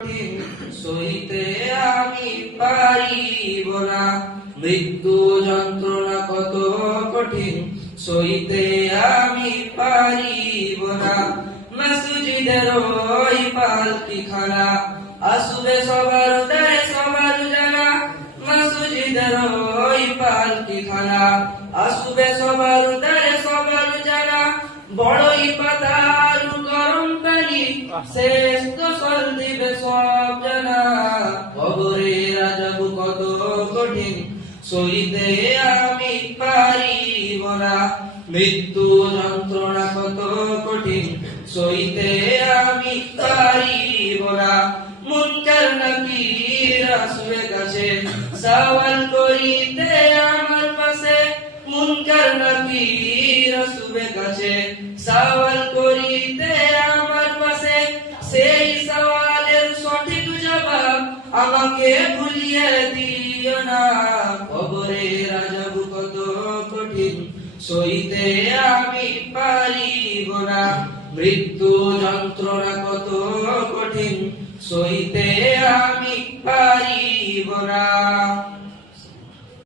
সইতে আমি পারিব না। মৃত্যু যন্ত্রণা কত কঠিন, সইতে আমি পারিব না। মসজিদের ওই পালকি খানা, আসবে সবার দায় সবার জানা। মসজিদের ওই পালকি খানা, আসবে সবার দায় সবার জানা। বড়ই পাতার গরম পানি, শেষ গোসল দিবে সব জানা। কবরের আযাব কত কঠিন, সইতে আমি পারিব না। মৃত্যু যন্ত্রণা কত কঠিন, সইতে আমি পারিব না। মুনকার নাকির আসবে কাছে, সওয়াল করিতে আমার পাশে। মুনকার নাকির আসবে কাছে, সওয়াল করিতে আমার পাশে। সেই সওয়ালের সঠিক জবাব আমাকে ভুলিয়ে দিও না। কবরের আযাব কত কঠিন, সইতে আমি পারিব না। মৃত্যু যন্ত্রণা কত কঠিন, সইতে আমি পারিব না।